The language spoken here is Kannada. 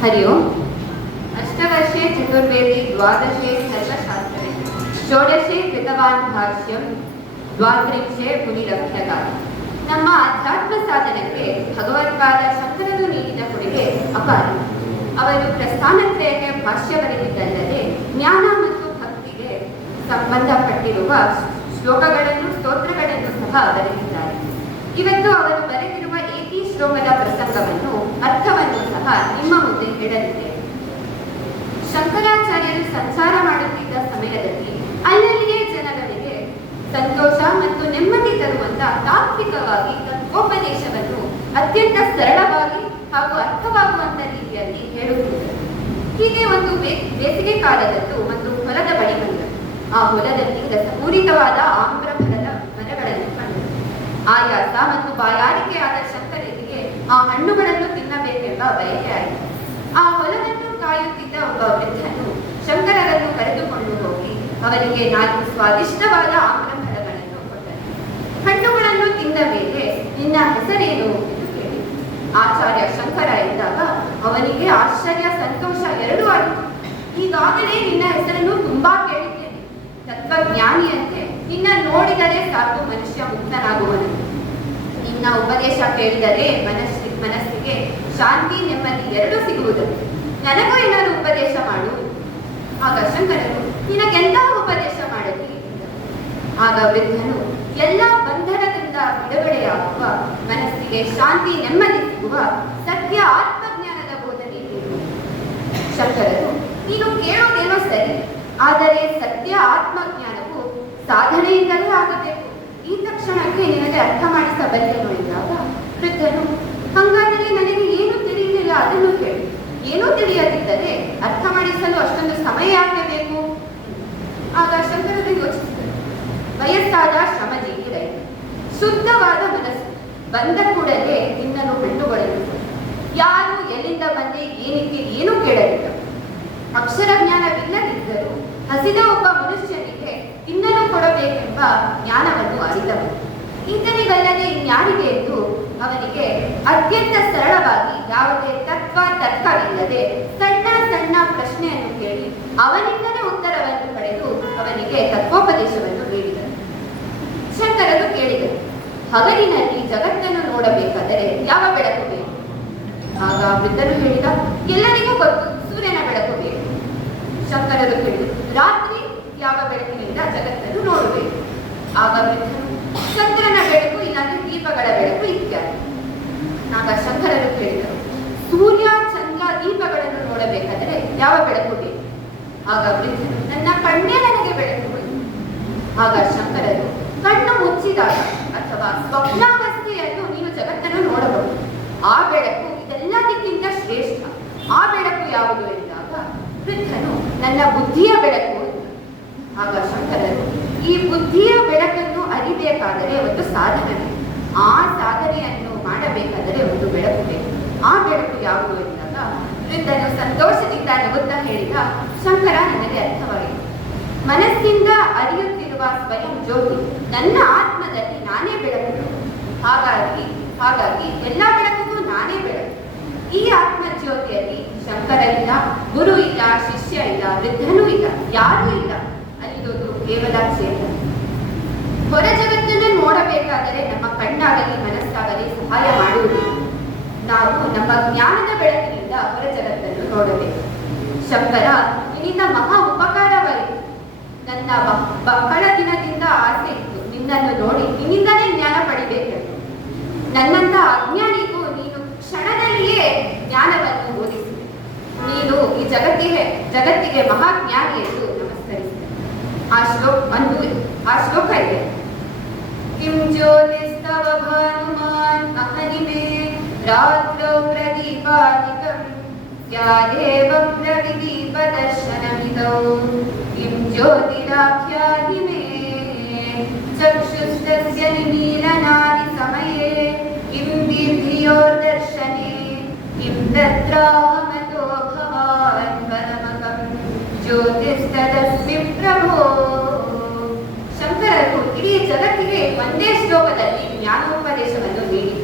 हरि ओम्। अष्टवर्षे चतुर्वेदी द्वादशे सर्वशास्त्रे षोडशे कृतवान् भाष्यं द्वात्रिंशे मुनिरभ्यता। ನಮ್ಮ ಆಧ್ಯಾತ್ಮ ಸಾಧನಕ್ಕೆ ಭಗವತ್ಪಾದ ಶಂಕರರು ನೀಡಿದ ಕೊಡುಗೆ ಅಪಾರ. ಅವರು ಪ್ರಸ್ಥಾನತ್ರಯಕ್ಕೆ ಭಾಷ್ಯ ಬರೆದಿದ್ದಲ್ಲದೆ ಜ್ಞಾನ ಮತ್ತು ಭಕ್ತಿಗೆ ಸಂಬಂಧಪಟ್ಟಿರುವ ಶ್ಲೋಕಗಳನ್ನು ಸ್ತೋತ್ರಗಳನ್ನು ಸಹ ಬರೆದಿದ್ದಾರೆ. ಇವತ್ತು ಅವರು ಬರೆದಿರುವ ಏಕಿ ಶ್ಲೋಕದ ಪ್ರಸಂಗವನ್ನು ಅರ್ಥವನ್ನು ಸಹ ನಿಮ್ಮ ಮುಂದೆ ಹೇಳಲಿದೆ. ಶಂಕರಾಚಾರ್ಯರು ಸಂಚಾರ ಮಾಡುತ್ತಿದ್ದ ಸಮಯದಲ್ಲಿ ಅಲ್ಲಲ್ಲಿಯೇ ಜನಗಳಿಗೆ ಸಂತೋಷ ಮತ್ತು ನೆಮ್ಮದಿ ತರುವಂತ ತಾತ್ವಿಕವಾಗಿ ತತ್ವೋಪದೇಶವನ್ನು ಅತ್ಯಂತ ಸರಳವಾಗಿ ಹಾಗೂ ಅರ್ಥವಾಗುವಂತ ರೀತಿಯಲ್ಲಿ ಹೇಳುತ್ತಿದ್ದರು. ಹೀಗೆ ಒಂದು ಬೇಸಿಗೆ ಕಾಲದದ್ದು ಒಂದು ಹೊಲದ ಬಳಿ ಬಂದರು. ಆ ಹೊಲದಲ್ಲಿ ರಸಪೂರಿತವಾದ ಆಮ್ರಫಲದ ಮರಗಳನ್ನು ಕಂಡರು. ಆಯಾಸ ಮತ್ತು ಬಾಯಾರಿಕೆ ಆದ ಶಂಕರರಿಗೆ ಆ ಹಣ್ಣುಗಳನ್ನು ತಿನ್ನಬೇಕೆಂಬ ಬಯಕೆ ಆಯಿತು. ಆ ಹೊಲವನ್ನು ಕಾಯುತ್ತಿದ್ದ ಒಬ್ಬ ವೃದ್ಧನು ಶಂಕರರನ್ನು ಕರೆದುಕೊಂಡು ಹೋಗಿ ಅವರಿಗೆ 4 ಸ್ವಾದಿಷ್ಟವಾದ ಆಮ್ರಫಲಗಳನ್ನು ಕೊಟ್ಟರು. ಹಣ್ಣುಗಳನ್ನು ತಿಂದ ಮೇಲೆ ನಿನ್ನ ಹೆಸರೇನು ಎಂದು ಕೇಳಿ ಆಚಾರ್ಯ ಶಂಕರ ಎಂದಾಗ ಅವನಿಗೆ ಆಶ್ಚರ್ಯ ಸಂತೋಷ ಎರಡೂ ಆಯಿತು. ಈಗಾಗಲೇ ನಿನ್ನ ಹೆಸರನ್ನು ತುಂಬಾ ಕೇಳಿದ್ದೇನೆ. ತತ್ವಜ್ಞಾನಿಯಂತೆ ನಿನ್ನ ನೋಡಿದರೆ ಸಾಕು ಮನುಷ್ಯ ಮುಕ್ತನಾಗುವನು. ನಿನ್ನ ಉಪದೇಶ ಕೇಳಿದರೆ ಮನಸ್ಸಿಗೆ ಶಾಂತಿ ನೆಮ್ಮದಿ ಎರಡೂ ಸಿಗುವುದು. ನನಗೂ ಏನಾದರೂ ಉಪದೇಶ ಮಾಡು. ಆಗ ಶಂಕರರು ನಿನಗೆಂತಹ ಉಪದೇಶ ಮಾಡಲಿ. ಆಗ ವೃದ್ಧನು ಎಲ್ಲ ಬಂಧನದಿಂದ ಬಿಡುಗಡೆಯಾಗುವ ಮನಸ್ಸಿಗೆ ಶಾಂತಿ ನೆಮ್ಮದಿ ಸಿಗುವ ಸತ್ಯ ಆತ್ಮಜ್ಞಾನದ ಬೋಧನೆ ನೀಡಿದರು. ಶಂಕರರು ನೀನು ಕೇಳೋದೇನೋ ಸರಿ, ಆದರೆ ಸತ್ಯ ಆತ್ಮಜ್ಞಾನವು ಸಾಧನೆಯಿಂದಲೇ ಆಗಬೇಕು. ಈ ತಕ್ಷಣಕ್ಕೆ ನಿನಗೆ ಅರ್ಥ ಮಾಡಿಸಬಲ್ಲೆನು ಎಂದಾಗ ವೃದ್ಧನು ಹಾಗಾದರೆ ನನಗೆ ಏನು ತಿಳಿಯಲಿಲ್ಲ ಅದನ್ನು ಹೇಳಿ. ಏನೂ ತಿಳಿಯದಿದ್ದರೆ ಅರ್ಥ ಮಾಡಿಸಲು ಅಷ್ಟೊಂದು ಸಮಯ ಯಾಕೆ ಬೇಕು? ಆಗ ಶಂಕರರು ಯೋಚಿಸಿದರು. ವಯಸ್ಸಾದ ಶ್ರಮಜೀವಿ ರೈತ, ಶುದ್ಧವಾದ ಮನಸ್ಸು, ಬಂದ ಕೂಡಲೇ ತಿನ್ನಲು ಹಣ್ಣುಗಳನ್ನು ಯಾರು ಎಲ್ಲಿಂದ ಬಂದೆ ಏನಕ್ಕೆ ಏನೂ ಕೇಳಲಿಲ್ಲ. ಅಕ್ಷರ ಜ್ಞಾನವಿಲ್ಲದಿದ್ದರೂ ಹಸಿದ ಒಬ್ಬ ಮನುಷ್ಯನಿಗೆ ತಿನ್ನಲು ಕೊಡಬೇಕೆಂಬ ಜ್ಞಾನವನ್ನು ಅರಿತವನು. ಈತನಿಗಲ್ಲದೆ ಇನ್ಯಾರಿಗೆ ಎಂದು ಅವನಿಗೆ ಅತ್ಯಂತ ಸರಳವಾಗಿ ಯಾವುದೇ ತರ್ಕವಿಲ್ಲದೆ ಸಣ್ಣ ಸಣ್ಣ ಪ್ರಶ್ನೆಯನ್ನು ಕೇಳಿ ಅವನಿಂದಲೇ ಉತ್ತರವನ್ನು ಪಡೆದು ಅವನಿಗೆ ತತ್ವೋಪದೇಶವನ್ನು ನೀಡಿದರು. ಶಂಕರರು ಕೇಳಿದರು, ಹಗಲಿನಲ್ಲಿ ಜಗತ್ತನ್ನು ನೋಡಬೇಕಾದರೆ ಯಾವ ಬೆಳಕು ಬೇಕು? ಆಗ ವೃದ್ಧನು ಹೇಳಿದ, ಎಲ್ಲರಿಗೂ ಗೊತ್ತು, ಸೂರ್ಯನ ಬೆಳಕು ಬೇಕು. ಶಂಕರರು ಕೇಳಿದರು, ರಾತ್ರಿ ಯಾವ ಬೆಳಕಿನಿಂದ ಜಗತ್ತನ್ನು ನೋಡಬೇಕು? ಆಗ ವೃದ್ಧನು ಚಂದ್ರನ ಬೆಳಕು ಇಲ್ಲಾಂದ್ರೆ ದೀಪಗಳ ಬೆಳಕು ಇತ್ಯಾದಿ. ಆಗ ಶಂಕರರು ಕೇಳಿದರು, ಸೂರ್ಯ ಚಂದ್ರ ದೀಪಗಳನ್ನು ನೋಡಬೇಕಾದರೆ ಯಾವ ಬೆಳಕು ಬೇಕು? ಆಗ ವೃದ್ಧನು ನನ್ನ ಕಣ್ಣೇ ನನಗೆ ಬೆಳಕು. ಆಗ ಶಂಕರರು ಕಣ್ಣು ಮುಚ್ಚಿದಾಗ ಅಥವಾ ಸ್ವಪ್ನಾವಸ್ಥೆಯನ್ನು ನೀನು ಜಗತ್ತನ್ನು ನೋಡಬಹುದು. ಆ ಬೆಳಕು ಇದೆಲ್ಲದಕ್ಕಿಂತ ಶ್ರೇಷ್ಠ. ಆ ಬೆಳಕು ಯಾವುದು ಎಂದಾಗ ವೃದ್ಧನು ನನ್ನ ಬುದ್ಧಿಯ ಬೆಳಕು. ಆಗ ಶಂಕರರು ಈ ಬುದ್ಧಿಯ ಬೆಳಕನ್ನು ಅರಿಬೇಕಾದರೆ ಒಂದು ಸಾಧನೆ, ಆ ಸಾಧನೆಯನ್ನು ಮಾಡಬೇಕಾದರೆ ಒಂದು ಬೆಳಕು ಬೇಕು. ಆ ಬೆಳಕು ಯಾವುದು ಎಂದಾಗ ವೃದ್ಧನು ಸಂತೋಷದಿಂದ ನಗುತ್ತಾ ಹೇಳಿದ, ಶಂಕರ ನನಗೆ ಅರ್ಥವಾಯಿತು. ಮನಸ್ಸಿಂದ ಅರಿಯುತ್ತಿರುವ ಸ್ವಯಂ ಜ್ಯೋತಿ ನನ್ನ ಆತ್ಮದಲ್ಲಿ ನಾನೇ ಬೆಳಕು. ಹಾಗಾಗಿ ಎಲ್ಲ ಬೆಳಕಿಗೂ ನಾನೇ ಬೆಳಕು. ಈ ಆತ್ಮ ಜ್ಯೋತಿಯಲ್ಲಿ ಶಂಕರ ಇಲ್ಲ, ಗುರು ಇಲ್ಲ, ಶಿಷ್ಯ ಇಲ್ಲ, ವೃದ್ಧನೂ ಇಲ್ಲ, ಯಾರೂ ಇಲ್ಲ. ಅಲ್ಲಿರೋದು ಕೇವಲ ಚೇತನ. ಹೊರ ಜಗತ್ತನ್ನು ನೋಡಬೇಕಾದರೆ ನಮ್ಮ ಕಣ್ಣಾಗಲಿ ಮನಸ್ಸಾಗಲಿ ಸಹಾಯ ಮಾಡುವುದಿಲ್ಲ. ನಾವು ನಮ್ಮ ಜ್ಞಾನದ ಬೆಳಕಿನಿಂದ ಹೊರ ಜಗತ್ತನ್ನು ನೋಡಬೇಕು. ಶಂಕರ ನಿನ್ನಿಂದ ಮಹಾ ಉಪಕಾರವಾಯಿತು. ನನ್ನ ಬಹಳ ದಿನದಿಂದ ಆಸೆ ಇತ್ತು ನಿನ್ನನ್ನು ನೋಡಿ ನಿನ್ನಿಂದಲೇ ಜ್ಞಾನ ಪಡಿಬೇಕೆಂದು. ನನ್ನಂತ ಅಜ್ಞಾನಿಗೂ ನೀನು ಕ್ಷಣದಲ್ಲಿಯೇ ಜ್ಞಾನವನ್ನು ಬೋಧಿಸಿದೆ. ನೀನು ಈ ಜಗತ್ತಿಗೆ ಮಹಾಜ್ಞಾನಿ ಎಂದು ನಮಸ್ಕರಿಸಿದೆ. ಆ ಶ್ಲೋಕ ಇದೆ. ಕಿಂ ಜ್ಯೋತಿಸ್ತವ ಭಾನುಮಾನ್ ಅಹನಿಮೆ ರಾತ್ರೌ ಪ್ರದೀಪಾದಿಕಂ ಸ್ಯಾದೇವ ಪ್ರವಿದೀಪ ದರ್ಶನಮಿದೌ ಕಿಂ ಜ್ಯೋತಿರಾಖ್ಯಾನಿ ಮೇ ಚಕ್ಷುಸ್ತಸ್ಯ ನಿಮೀಲನಾದಿ ಸಮಯೇ ಕಿಂ ದೀರ್ಘಯೋರ್ದರ್ಶನೆ ಕಿಂ ತತ್ರಾಹಮತೋ ಭವಾನ್ ಪರಮಕಂ ಜ್ಯೋತಿಸ್ತದಸ್ಮಿ ಪ್ರಭೋ. ಶಂಕರರು ಇಡೀ ಜಗತ್ತಿಗೆ ಒಂದೇ ಶ್ಲೋಕದಲ್ಲಿ ಜ್ಞಾನೋಪದೇಶವನ್ನು ನೀಡಿದ್ದಾರೆ.